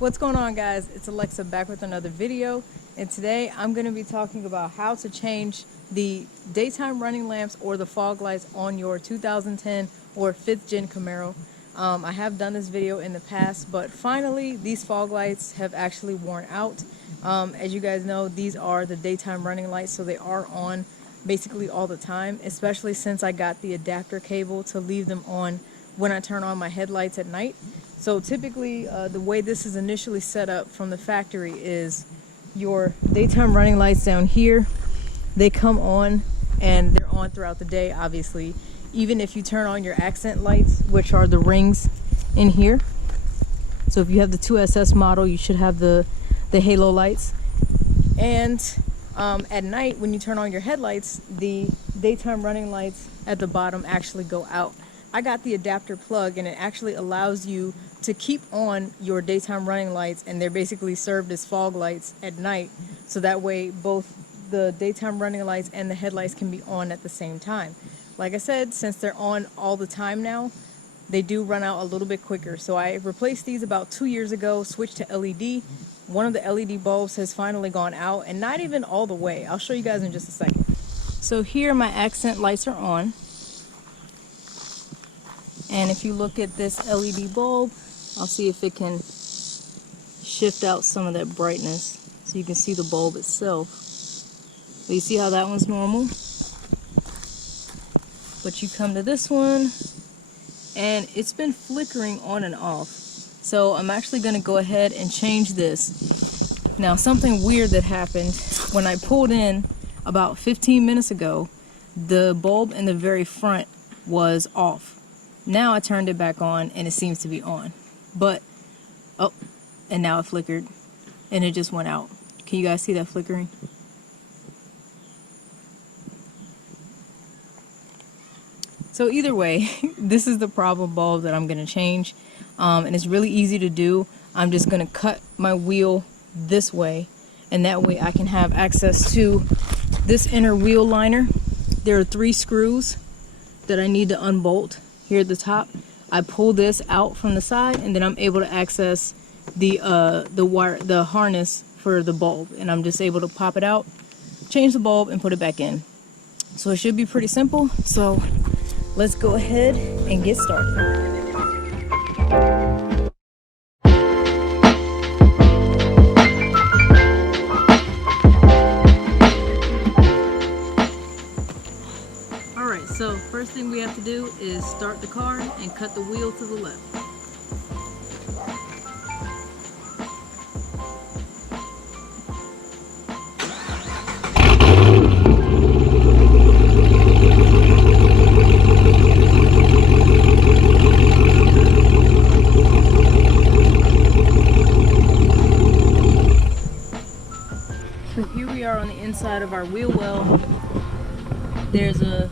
What's going on, guys? It's Alexa back with another video, and today I'm going to be talking about how to change the daytime running lamps or the fog lights on your 2010 or 5th gen Camaro. I have done this video in the past, but finally these fog lights have actually worn out. As you guys know, these are the daytime running lights, so they are on basically all the time, especially since I got the adapter cable to leave them on when I turn on my headlights at night. So typically the way this is initially set up from the factory is your daytime running lights down here, they come on and they're on throughout the day, obviously, even if you turn on your accent lights, which are the rings in here. So if you have the 2SS model, you should have the halo lights. And at night, when you turn on your headlights, the daytime running lights at the bottom actually go out. I got the adapter plug, and it actually allows you to keep on your daytime running lights, and they're basically served as fog lights at night, so that way both the daytime running lights and the headlights can be on at the same time. Like I said, since they're on all the time now, they do run out a little bit quicker. So I replaced these about 2 years ago, switched to LED. One of the LED bulbs has finally gone out, and not even all the way. I'll show you guys in just a second. So here my accent lights are on. And if you look at this LED bulb, I'll see if it can shift out some of that brightness so you can see the bulb itself. So you see how that one's normal? But you come to this one and it's been flickering on and off. So I'm actually going to go ahead and change this. Now, something weird that happened when I pulled in about 15 minutes ago, the bulb in the very front was off. Now I turned it back on and it seems to be on, but oh, and now it flickered and it just went out. Can you guys see that flickering? So either way, this is the problem bulb that I'm going to change, and it's really easy to do. I'm just going to cut my wheel this way, and that way I can have access to this inner wheel liner. There are 3 screws that I need to unbolt here at the top. I pull this out from the side, and then I'm able to access the wire, the harness for the bulb, and I'm just able to pop it out, change the bulb, and put it back in. So it should be pretty simple. So let's go ahead and get started. So first thing we have to do is start the car and cut the wheel to the left. So here we are on the inside of our wheel well. There's a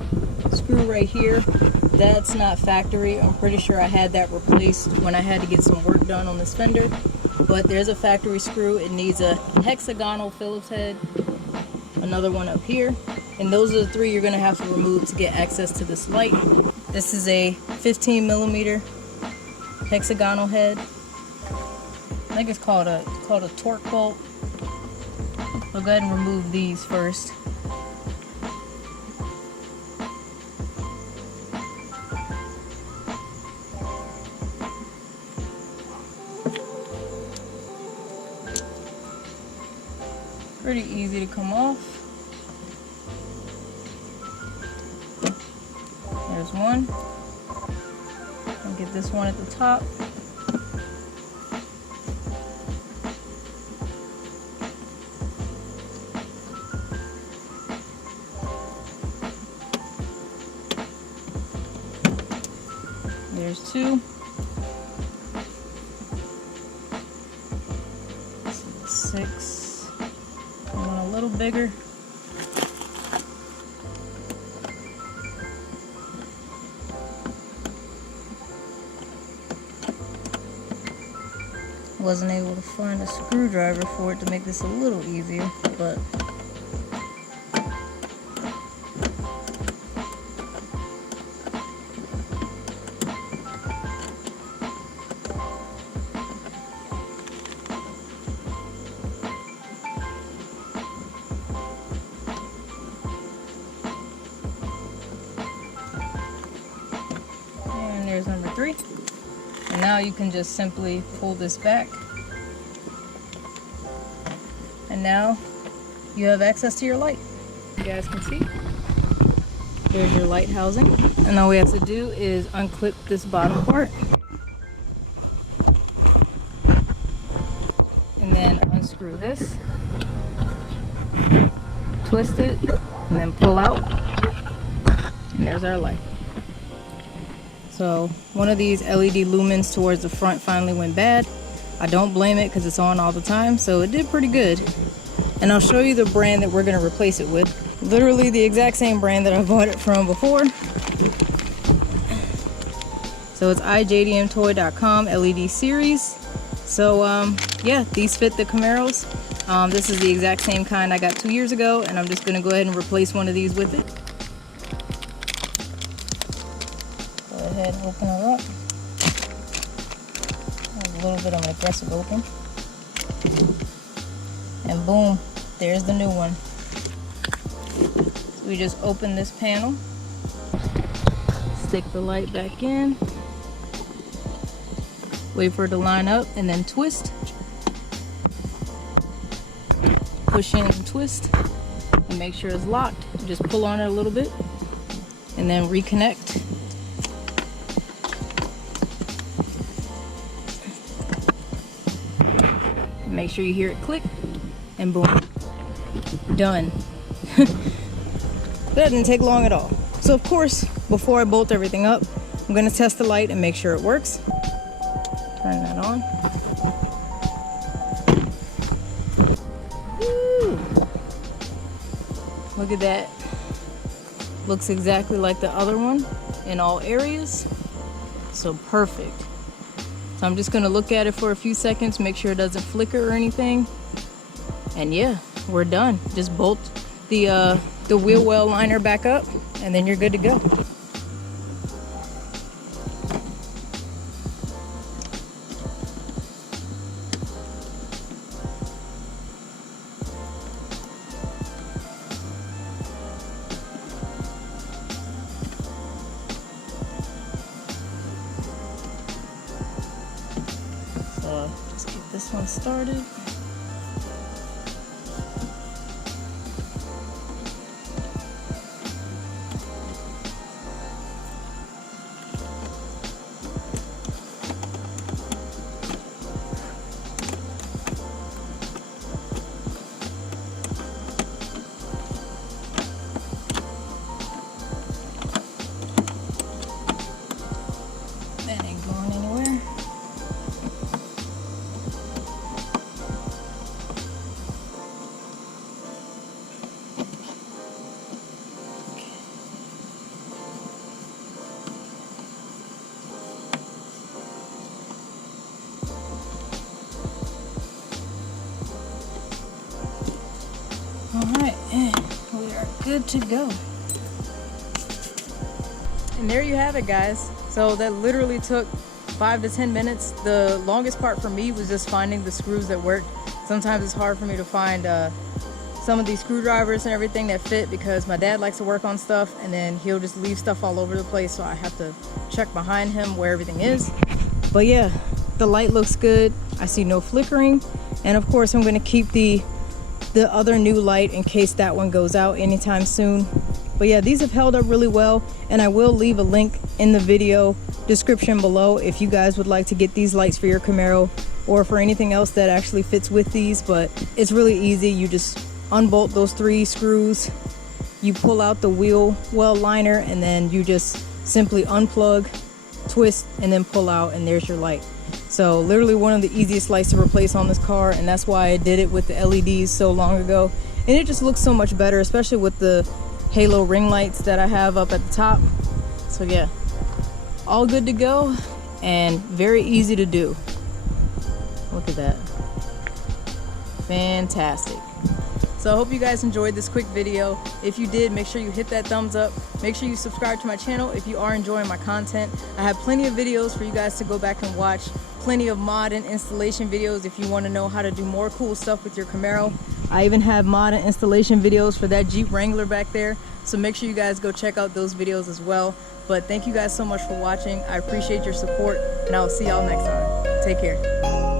screw right here. That's not factory. I'm pretty sure I had that replaced when I had to get some work done on this fender. But there's a factory screw. It needs a hexagonal Phillips head. Another one up here. And those are the 3 you're going to have to remove to get access to this light. This is a 15mm hexagonal head. I think it's called a torque bolt. I'll go ahead and remove these first. Pretty easy to come off. There's one. I'll get this one at the top. There's 2. This is 6. One a little bigger. Wasn't able to find a screwdriver for it to make this a little easier, but 3. And now you can just simply pull this back. And now you have access to your light. You guys can see. There's your light housing. And all we have to do is unclip this bottom part. And then unscrew this. Twist it. And then pull out. And there's our light. So one of these LED lumens towards the front finally went bad. I don't blame it because it's on all the time, so it did pretty good. And I'll show you the brand that we're going to replace it with. Literally the exact same brand that I bought it from before. So it's ijdmtoy.com LED series. So yeah, these fit the Camaros. This is the exact same kind I got 2 years ago, and I'm just going to go ahead and replace one of these with it. Go ahead and open her up. A little bit of an aggressive open. And boom, there's the new one. So we just open this panel, stick the light back in, wait for it to line up, and then twist. Push in and twist, and make sure it's locked. Just pull on it a little bit, and then reconnect. Make sure you hear it click, and boom, done. That didn't take long at all. So of course, before I bolt everything up, I'm gonna test the light and make sure it works. Turn that on. Woo! Look at that. Looks exactly like the other one in all areas. So perfect. So I'm just gonna look at it for a few seconds, make sure it doesn't flicker or anything. And yeah, we're done. Just bolt the wheel well liner back up, and then you're good to go. So just get this one started. Alright, and we are good to go. And there you have it, guys. So that literally took 5 to 10 minutes. The longest part for me was just finding the screws that worked. Sometimes it's hard for me to find some of these screwdrivers and everything that fit, because my dad likes to work on stuff and then he'll just leave stuff all over the place, so I have to check behind him where everything is. But yeah, the light looks good. I see no flickering, and of course I'm going to keep the other new light in case that one goes out anytime soon. But yeah, these have held up really well, and I will leave a link in the video description below if you guys would like to get these lights for your Camaro or for anything else that actually fits with these. But it's really easy. You just unbolt those 3 screws, you pull out the wheel well liner, and then you just simply unplug, twist, and then pull out, and there's your light. So literally one of the easiest lights to replace on this car, and that's why I did it with the LEDs so long ago. And it just looks so much better, especially with the halo ring lights that I have up at the top. So yeah, all good to go and very easy to do. Look at that. Fantastic. So I hope you guys enjoyed this quick video. If you did, make sure you hit that thumbs up. Make sure you subscribe to my channel if you are enjoying my content. I have plenty of videos for you guys to go back and watch. Plenty of mod and installation videos if you want to know how to do more cool stuff with your Camaro. I even have mod and installation videos for that Jeep Wrangler back there. So make sure you guys go check out those videos as well. But thank you guys so much for watching. I appreciate your support, and I will see y'all next time. Take care.